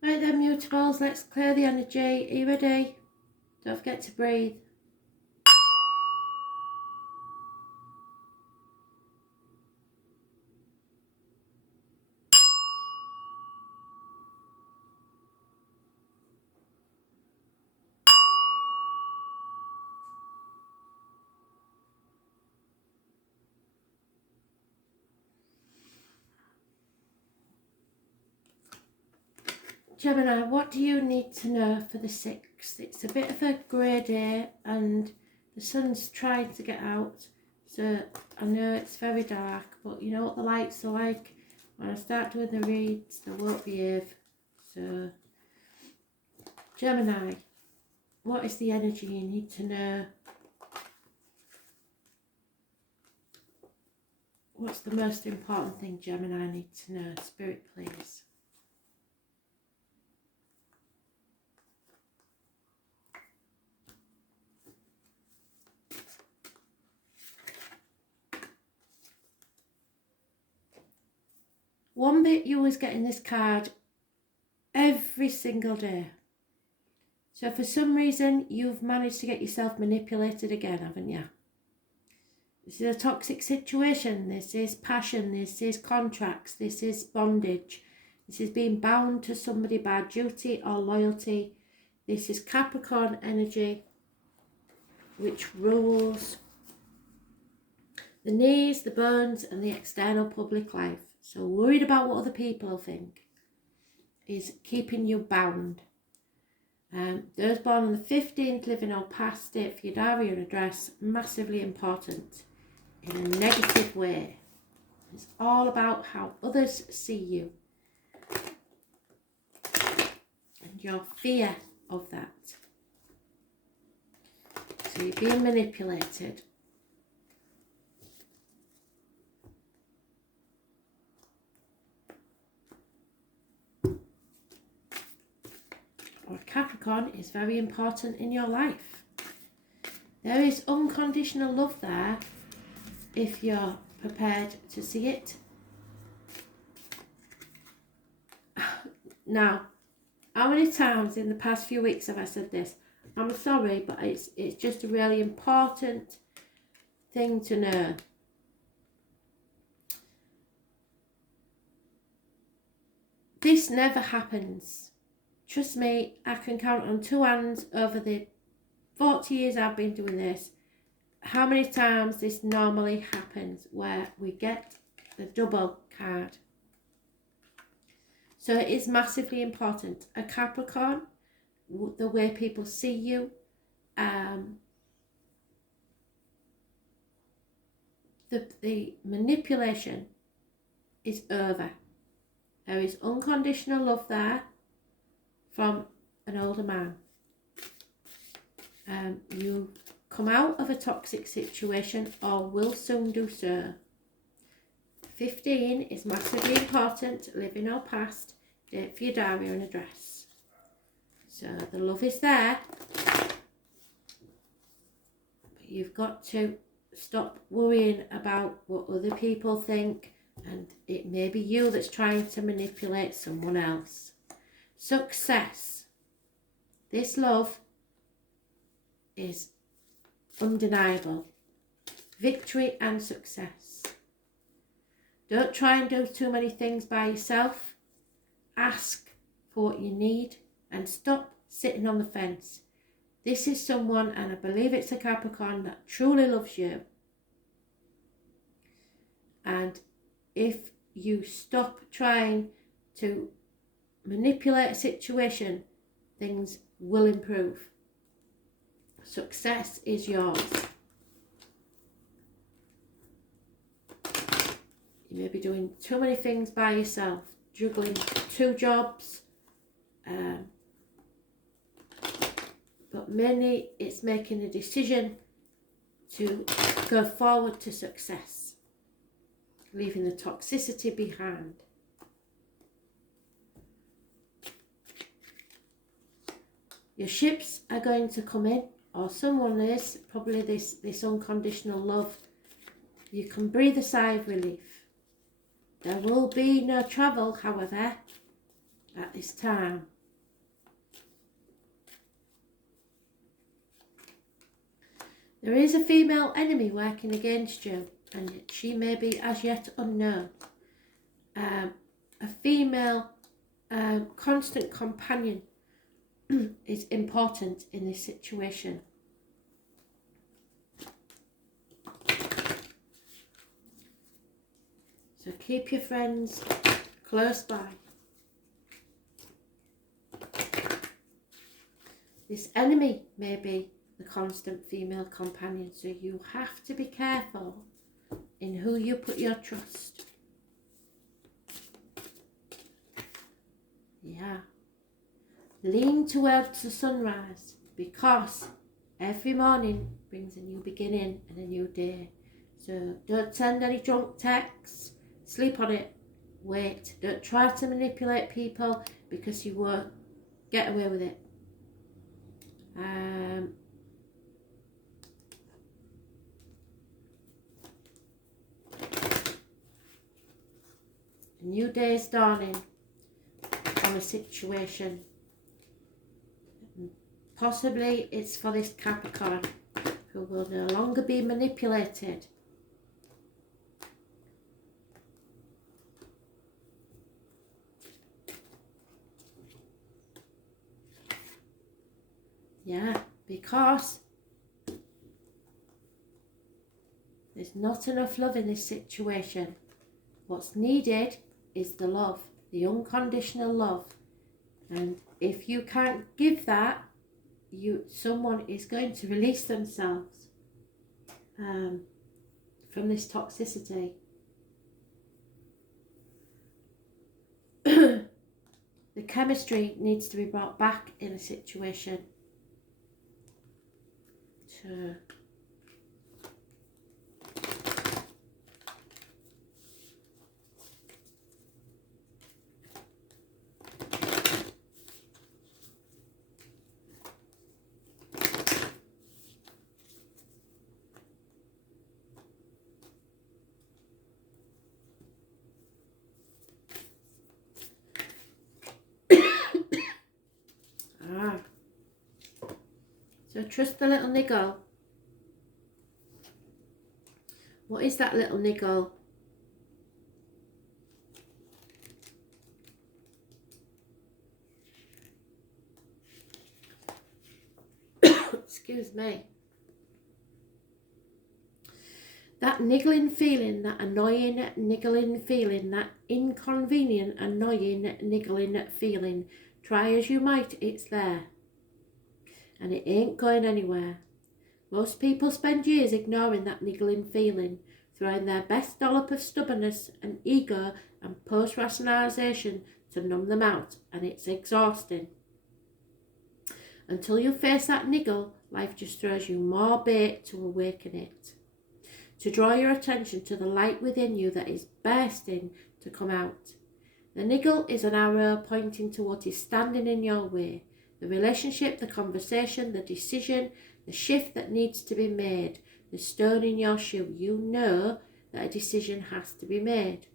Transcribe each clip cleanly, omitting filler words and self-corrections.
Right then, mutables, let's clear the energy. Are you ready? Don't forget to breathe. Gemini, what do you need to know for the 6th? It's a bit of a grey day and the sun's trying to get out. So I know it's very dark, but you know what the lights are like. When I start doing the reads, they won't behave. So, Gemini, what is the energy you need to know? What's the most important thing Gemini needs to know? Spirit, please. One bit, you always get in this card every single day. So for some reason, you've managed to get yourself manipulated again, haven't you? This is a toxic situation. This is passion. This is contracts. This is bondage. This is being bound to somebody by duty or loyalty. This is Capricorn energy, which rules the knees, the bones, and the external public life. So worried about what other people think is keeping you bound. Those born on the 15th, living or past, date for your diary and address, massively important in a negative way. It's all about how others see you and your fear of that. So you're being manipulated. Or Capricorn is very important in your life. There is unconditional love there if you're prepared to see it. Now, how many times in the past few weeks have I said this? I'm sorry, but it's just a really important thing to know. This never happens. Trust me, I can count on 2 hands over the 40 years I've been doing this how many times this normally happens where we get the double card. So it is massively important. A Capricorn, the way people see you, the manipulation is over. There is unconditional love there from an older man. You come out of a toxic situation or will soon do so. 15 is massively important, living or past, date for your diary and address. So the love is there, but you've got to stop worrying about what other people think, and it may be you that's trying to manipulate someone else. Success. This love is undeniable. Victory and success. Don't try and do too many things by yourself. Ask for what you need and stop sitting on the fence. This is someone, and I believe it's a Capricorn, that truly loves you. And if you stop trying to manipulate a situation, things will improve. Success is yours. You may be doing too many things by yourself, juggling 2 jobs, but mainly it's making a decision to go forward to success, leaving the toxicity behind. Your ships are going to come in, or someone is, probably this unconditional love. You can breathe a sigh of relief. There will be no travel, however. at this time. There is a female enemy working against you, and she may be as yet unknown. A female constant companion is important in this situation. So keep your friends close by. This enemy may be the constant female companion, so you have to be careful in who you put your trust. Yeah. Lean towards the sunrise, because every morning brings a new beginning and a new day. So don't send any drunk texts. Sleep on it. Wait. Don't try to manipulate people, because you won't get away with it. A new day is dawning on a situation. Possibly it's for this Capricorn, who will no longer be manipulated. Yeah, because there's not enough love in this situation. What's needed is the love, the unconditional love. And if you can't give that, someone is going to release themselves from this toxicity. The chemistry needs to be brought back in a situation to So trust the little niggle. What is that little niggle? Excuse me. That niggling feeling, that annoying niggling feeling, that inconvenient annoying niggling feeling. Try as you might, it's there. And it ain't going anywhere. Most people spend years ignoring that niggling feeling, throwing their best dollop of stubbornness and ego and post-rationalisation to numb them out, and it's exhausting. Until you face that niggle, life just throws you more bait to awaken it, to draw your attention to the light within you that is bursting to come out. The niggle is an arrow pointing to what is standing in your way, the relationship, the conversation, the decision, the shift that needs to be made, the stone in your shoe. You know that a decision has to be made.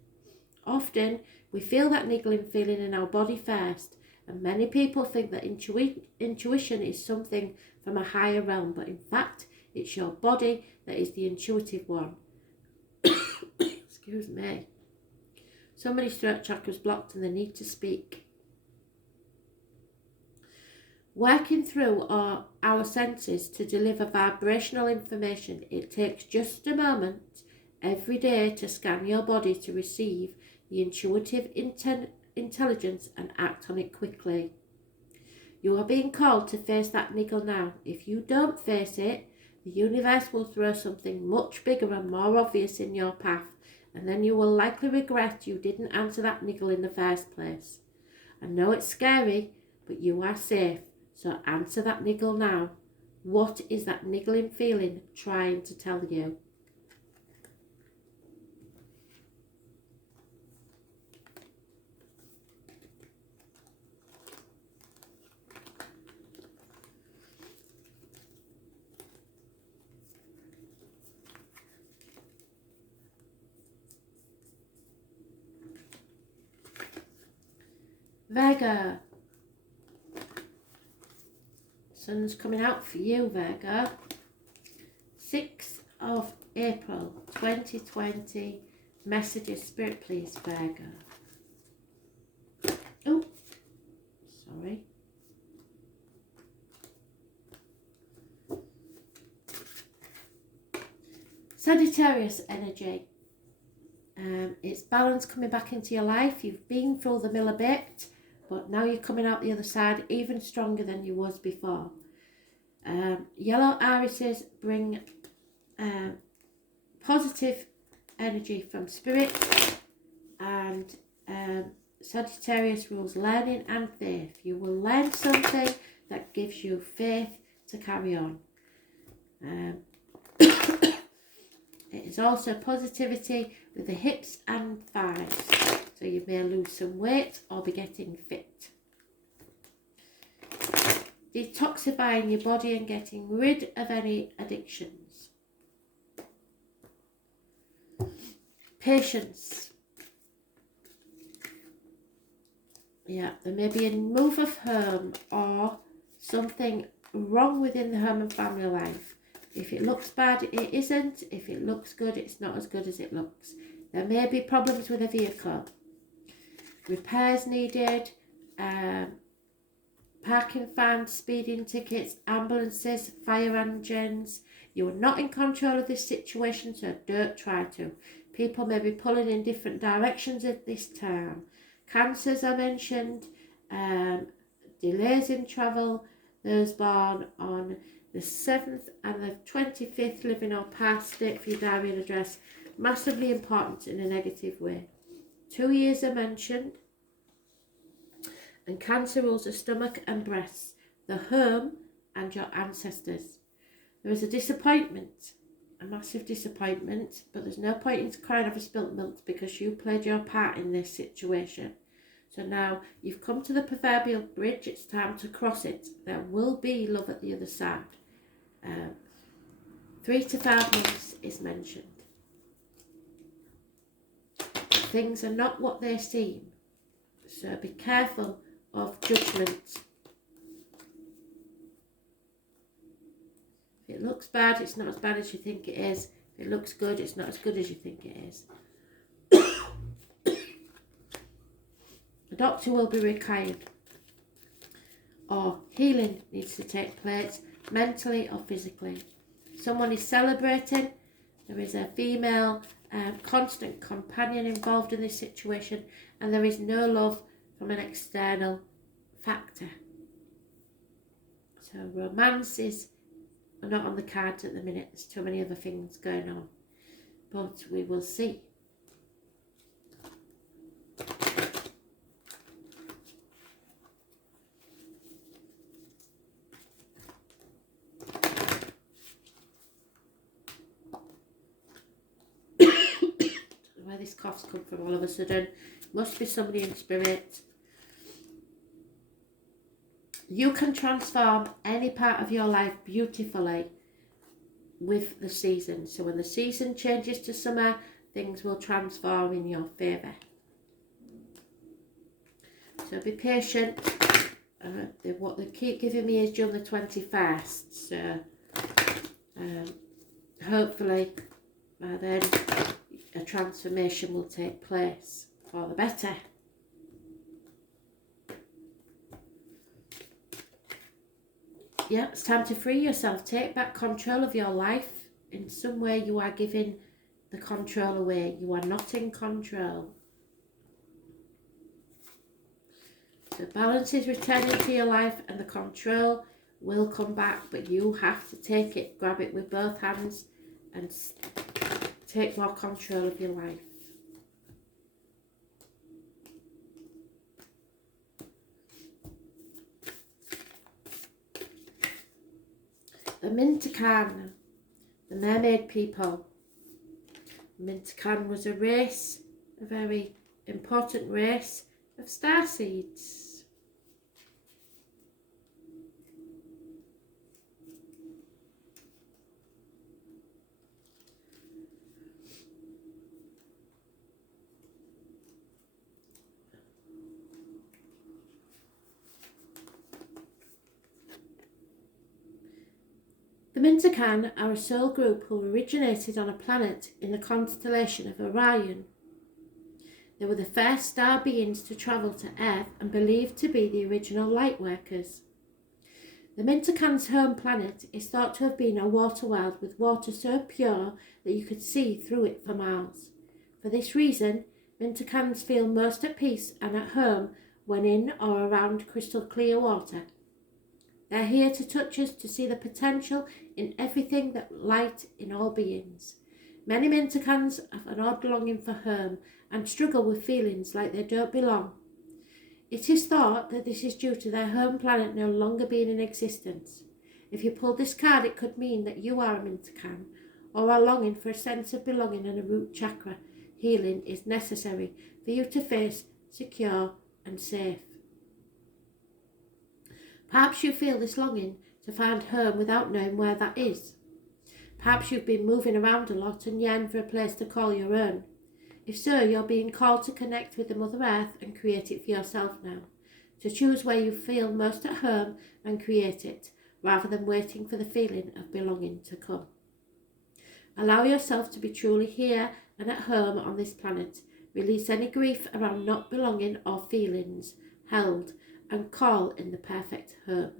Often, we feel that niggling feeling in our body first, and many people think that intuition is something from a higher realm, but in fact, it's your body that is the intuitive one. Excuse me. Somebody's throat chakra's blocked and they need to speak. Working through our senses to deliver vibrational information, it takes just a moment every day to scan your body to receive the intuitive intelligence and act on it quickly. You are being called to face that niggle now. If you don't face it, the universe will throw something much bigger and more obvious in your path, and then you will likely regret you didn't answer that niggle in the first place. I know it's scary, but you are safe. So answer that niggle now. What is that niggling feeling trying to tell you? Virgo. Sun's coming out for you, Virgo. 6th of April 2020. Messages, Spirit, please, Virgo. Oh, sorry. Sagittarius energy. It's balance coming back into your life. You've been through the mill a bit, but now you're coming out the other side even stronger than you was before. Yellow irises bring positive energy from spirit, and Sagittarius rules learning and faith. You will learn something that gives you faith to carry on. It is also positivity with the hips and thighs. So you may lose some weight or be getting fit. Detoxifying your body and getting rid of any addictions. Patience. Yeah, there may be a move of home or something wrong within the home and family life. If it looks bad, it isn't. If it looks good, it's not as good as it looks. There may be problems with a vehicle. Repairs needed, parking fines, speeding tickets, ambulances, fire engines. You are not in control of this situation, so don't try to. People may be pulling in different directions at this time. Cancers are mentioned, delays in travel. Those born on the 7th and the 25th, living or past, date for your diary and address, massively important in a negative way. 2 years are mentioned. And Cancer rules the stomach and breasts, the home and your ancestors. There is a disappointment, a massive disappointment, but there's no point in crying over spilt milk because you played your part in this situation. So now you've come to the proverbial bridge, it's time to cross it. There will be love at the other side. 3 to 5 months is mentioned. Things are not what they seem, so be careful of judgment. If it looks bad, it's not as bad as you think it is. If it looks good, it's not as good as you think it is. A doctor will be required, or healing needs to take place, mentally or physically. Someone is celebrating. There is a female constant companion involved in this situation, and there is no love from an external factor. So romances are not on the cards at the minute. There's too many other things going on, but we will see. Where this cough's come from all of a sudden. Must be somebody in spirit. You can transform any part of your life beautifully with the season. So when the season changes to summer, things will transform in your favour. So be patient. What they keep giving me is June the 21st. So hopefully by then a transformation will take place for the better. Yeah, it's time to free yourself. Take back control of your life. In some way you are giving the control away. You are not in control. So balance is returning to your life and the control will come back, but you have to take it, grab it with both hands and take more control of your life. The Mintakan, the mermaid people. Mintakan was a race, a very important race of starseeds. Mintakan are a soul group who originated on a planet in the constellation of Orion. They were the first star beings to travel to Earth and believed to be the original lightworkers. The Mintakan's home planet is thought to have been a water world with water so pure that you could see through it for miles. For this reason, Mintakans feel most at peace and at home when in or around crystal clear water. They're here to touch us, to see the potential in everything that light in all beings. Many Mintakans have an odd longing for home and struggle with feelings like they don't belong. It is thought that this is due to their home planet no longer being in existence. If you pull this card, it could mean that you are a Mintakan or are longing for a sense of belonging and a root chakra healing is necessary for you to face secure and safe. Perhaps you feel this longing to find home without knowing where that is. Perhaps you've been moving around a lot and yearn for a place to call your own. If so, you're being called to connect with the Mother Earth and create it for yourself now. To choose where you feel most at home and create it, rather than waiting for the feeling of belonging to come. Allow yourself to be truly here and at home on this planet. Release any grief around not belonging or feelings held, and call in the perfect home.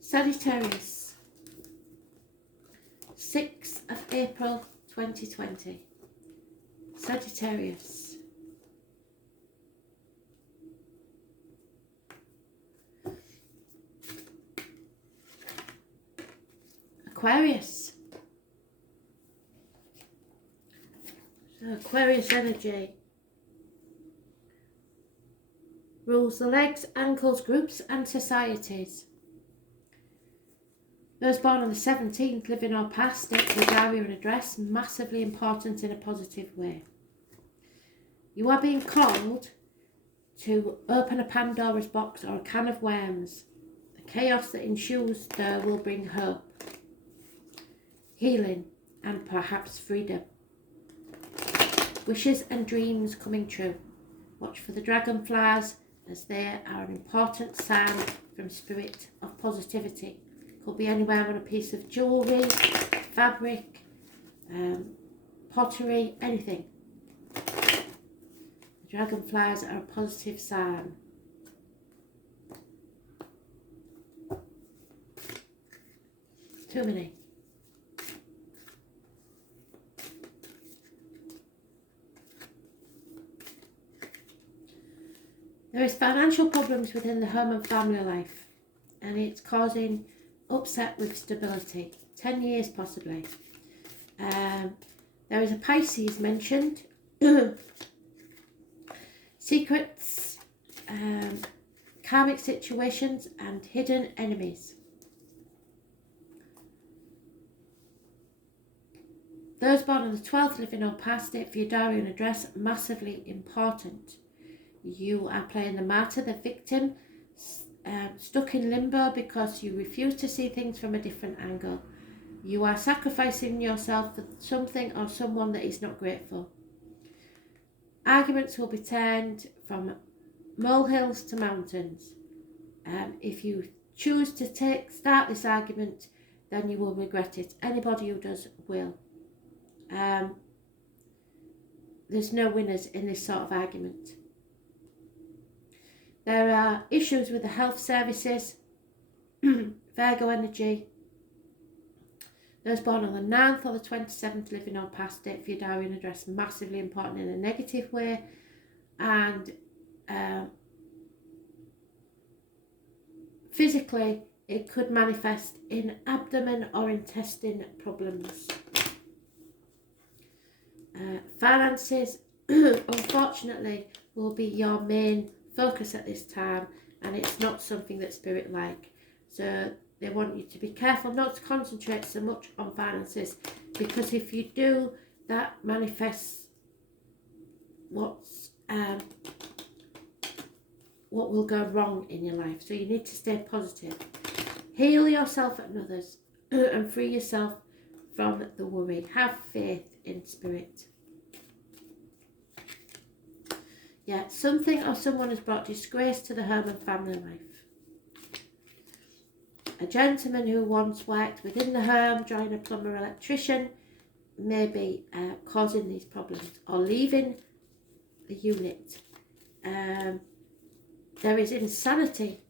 Sagittarius, 6th of April 2020. Sagittarius. Aquarius. So Aquarius energy rules the legs, ankles, groups and societies. Those born on the 17th live in or past it with diary and address, massively important in a positive way. You are being called to open a Pandora's box or a can of worms. The chaos that ensues there will bring hope, healing and perhaps freedom. Wishes and dreams coming true. Watch for the dragonflies as they are an important sign from spirit of positivity. Could be anywhere on a piece of jewellery, fabric, pottery, anything. The dragonflies are a positive sign. Too many. There is financial problems within the home and family life, and it's causing upset with stability. 10 years possibly. There is a Pisces mentioned. Secrets, karmic situations and hidden enemies. Those born on the 12th living or past it for your diary and address, massively important. You are playing the martyr, the victim, stuck in limbo because you refuse to see things from a different angle. You are sacrificing yourself for something or someone that is not grateful. Arguments will be turned from molehills to mountains. If you choose to start this argument, then you will regret it. Anybody who does will. There's no winners in this sort of argument. There are issues with the health services, Virgo energy. Those born on the 9th or the 27th living or past it for your diary and address, massively important in a negative way. And physically, it could manifest in abdomen or intestine problems. Finances, unfortunately, will be your main focus at this time, and it's not something that spirit like. So they want you to be careful not to concentrate so much on finances, because if you do, that manifests what's what will go wrong in your life. So you need to stay positive. Heal yourself and others and free yourself from the worry. Have faith in spirit. Yeah, something or someone has brought disgrace to the home and family life. A gentleman who once worked within the home, joining a plumber or electrician, may be causing these problems or leaving the unit. There is insanity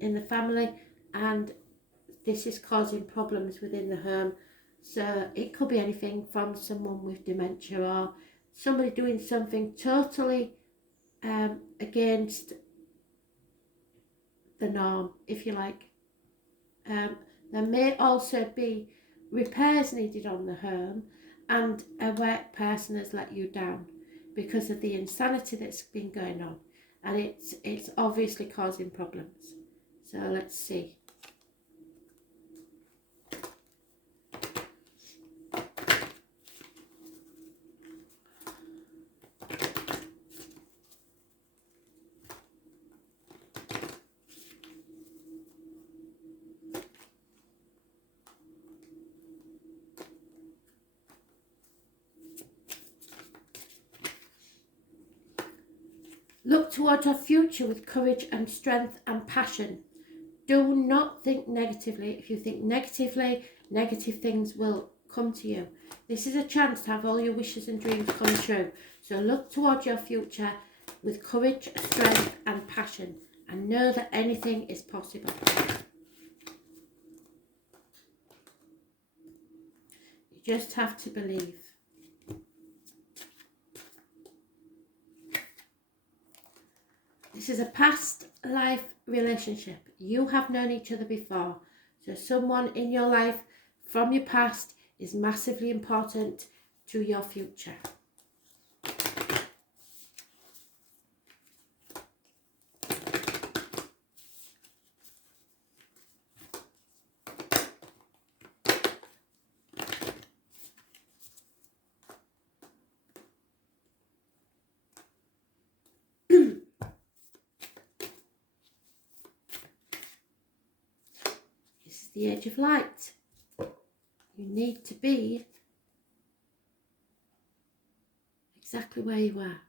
in the family, and this is causing problems within the home. So it could be anything from someone with dementia or somebody doing something totally against the norm, if you like. There may also be repairs needed on the home, and a work person has let you down because of the insanity that's been going on, and it's obviously causing problems. So let's see. Look towards your future with courage and strength and passion. Do not think negatively. If you think negatively, negative things will come to you. This is a chance to have all your wishes and dreams come true. So look towards your future with courage, strength and passion, and know that anything is possible. You just have to believe. This is a past life relationship. You have known each other before. So someone in your life from your past is massively important to your future. The Age of Light. You need to be exactly where you are.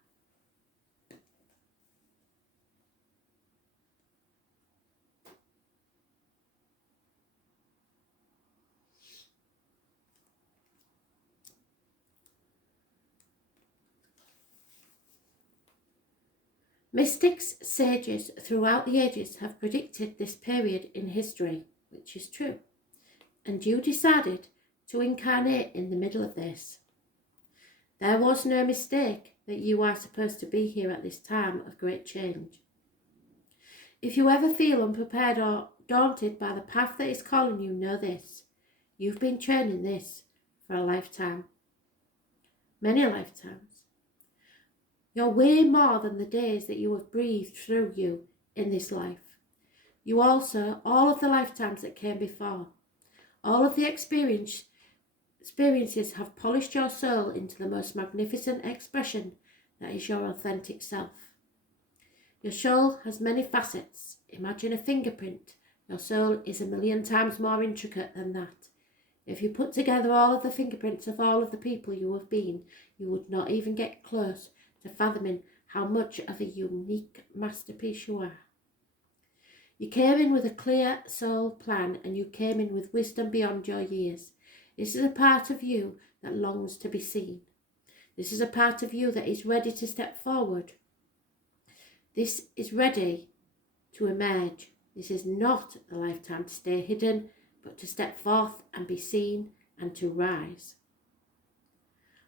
Mystics, sages throughout the ages have predicted this period in history, which is true. And you decided to incarnate in the middle of this. There was no mistake that you are supposed to be here at this time of great change. If you ever feel unprepared or daunted by the path that is calling you, know this. You've been training this for a lifetime. Many lifetimes. You're way more than the days that you have breathed through you in this life. You also, all of the lifetimes that came before, all of the experiences have polished your soul into the most magnificent expression that is your authentic self. Your soul has many facets. Imagine a fingerprint. Your soul is 1,000,000 times more intricate than that. If you put together all of the fingerprints of all of the people you have been, you would not even get close to fathoming how much of a unique masterpiece you are. You came in with a clear soul plan, and you came in with wisdom beyond your years. This is a part of you that longs to be seen. This is a part of you that is ready to step forward. This is ready to emerge. This is not the lifetime to stay hidden, but to step forth and be seen and to rise.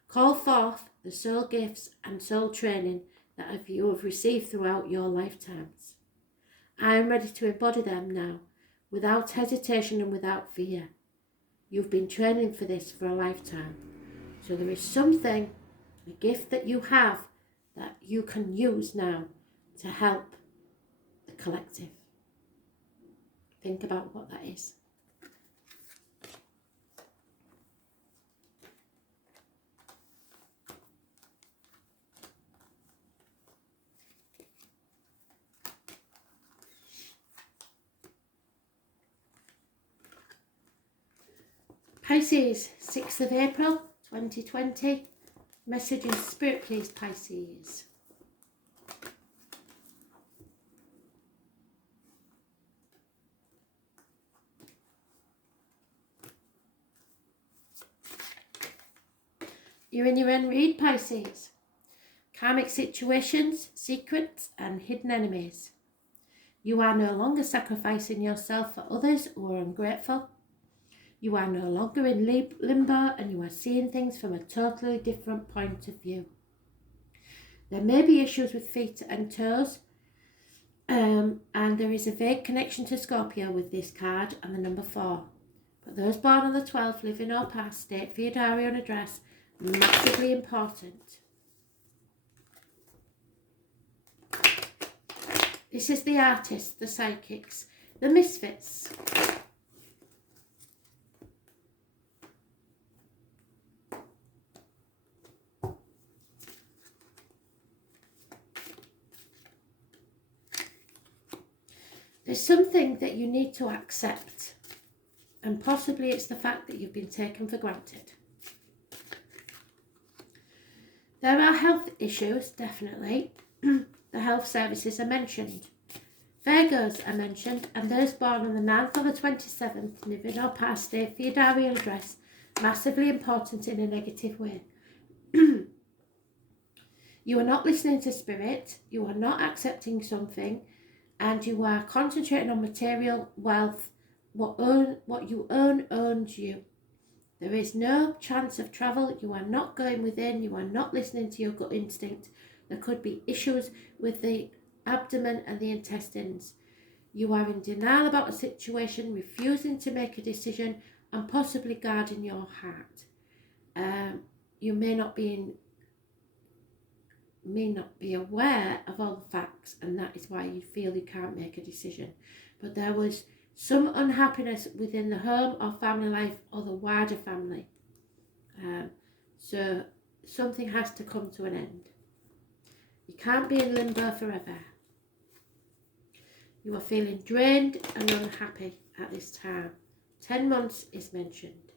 Call forth the soul gifts and soul training that you have received throughout your lifetimes. I am ready to embody them now, without hesitation and without fear. You've been training for this for a lifetime. So there is something, a gift that you have that you can use now to help the collective. Think about what that is. Pisces, 6th of April 2020. Message in spirit, please, Pisces. You're in your own read, Pisces. Karmic situations, secrets and hidden enemies. You are no longer sacrificing yourself for others who are ungrateful. You are no longer in limbo and you are seeing things from a totally different point of view. There may be issues with feet and toes, and there is a vague connection to Scorpio with this card and the number 4. But those born on the 12th, living or past, state for your diary and address, massively important. This is the artists, the psychics, the misfits. There's something that you need to accept, and possibly it's the fact that you've been taken for granted. There are health issues, definitely. The health services are mentioned. Virgos are mentioned, and those born on the 9th or the 27th, living or past, stay for your diary and address, massively important in a negative way. You are not listening to spirit, you are not accepting something, and you are concentrating on material wealth. What you own owns you. There is no chance of travel. You are not going within. You are not listening to your gut instinct. There could be issues with the abdomen and the intestines. You are in denial about a situation, refusing to make a decision, and possibly guarding your heart. You may not be aware of all the facts, and that is why you feel you can't make a decision. But there was some unhappiness within the home or family life or the wider family. So something has to come to an end. You can't be in limbo forever. You are feeling drained and unhappy at this time. 10 months is mentioned.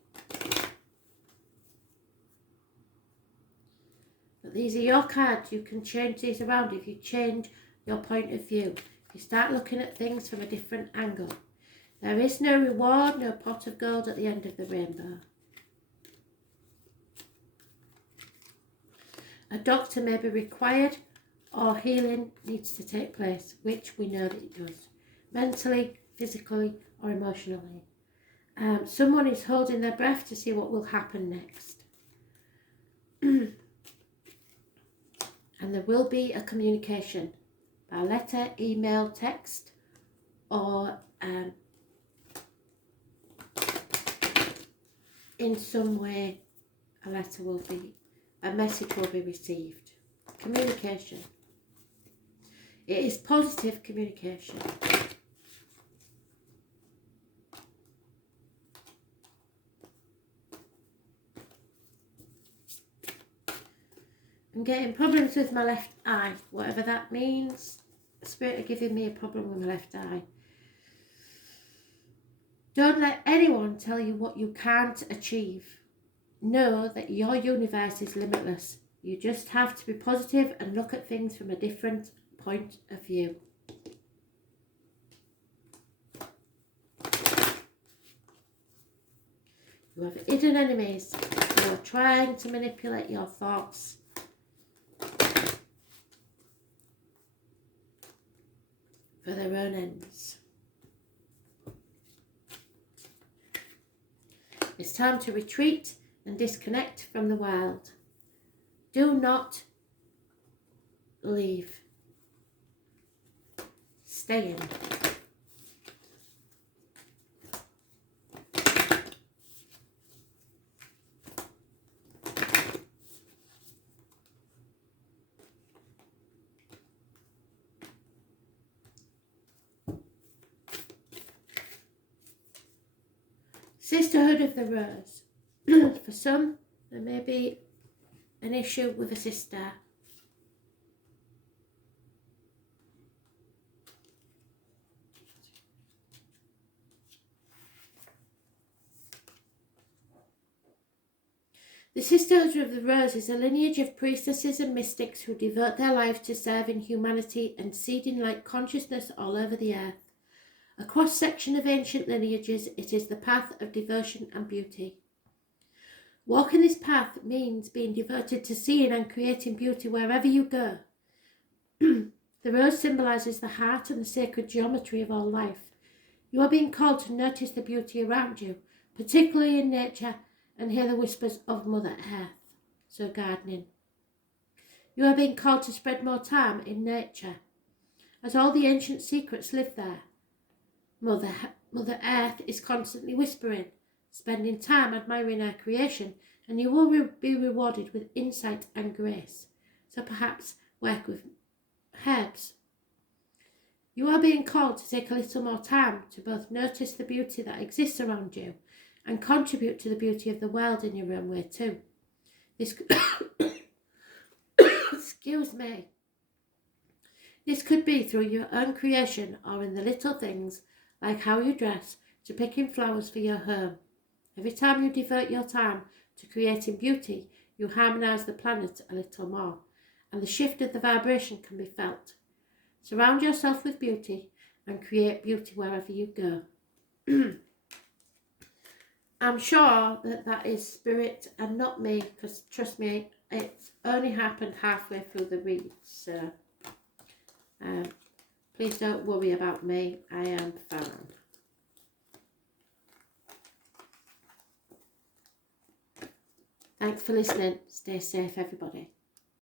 But these are your cards. You can change these around if you change your point of view. If you start looking at things from a different angle. There is no reward, no pot of gold at the end of the rainbow. A doctor may be required, or healing needs to take place, which we know that it does. Mentally, physically, or emotionally. Someone is holding their breath to see what will happen next. And there will be a communication by letter, email, text, or in some way a message will be received. Communication. It is positive communication. I'm getting problems with my left eye, whatever that means. Spirit are giving me a problem with my left eye. Don't let anyone tell you what you can't achieve. Know that your universe is limitless. You just have to be positive and look at things from a different point of view. You have hidden enemies who are trying to manipulate your thoughts. For their own ends. It's time to retreat and disconnect from the world. Do not leave. Stay in. Sisterhood of the Rose. For some, there may be an issue with a sister. The Sisterhood of the Rose is a lineage of priestesses and mystics who devote their lives to serving humanity and seeding light consciousness all over the earth. A cross-section of ancient lineages, it is the path of devotion and beauty. Walking this path means being devoted to seeing and creating beauty wherever you go. The rose symbolises the heart and the sacred geometry of all life. You are being called to notice the beauty around you, particularly in nature, and hear the whispers of Mother Earth. So gardening. You are being called to spend more time in nature, as all the ancient secrets live there. Mother Earth is constantly whispering, spending time admiring her creation, and you will be rewarded with insight and grace. So perhaps work with herbs. You are being called to take a little more time to both notice the beauty that exists around you and contribute to the beauty of the world in your own way too. This excuse me. This could be through your own creation or in the little things like how you dress to picking flowers for your home. Every time you devote your time to creating beauty, you harmonise the planet a little more, and the shift of the vibration can be felt. Surround yourself with beauty and create beauty wherever you go. I'm sure that is spirit and not me, because trust me, it's only happened halfway through the read, so please don't worry about me, I am fine. Thanks for listening. Stay safe, everybody.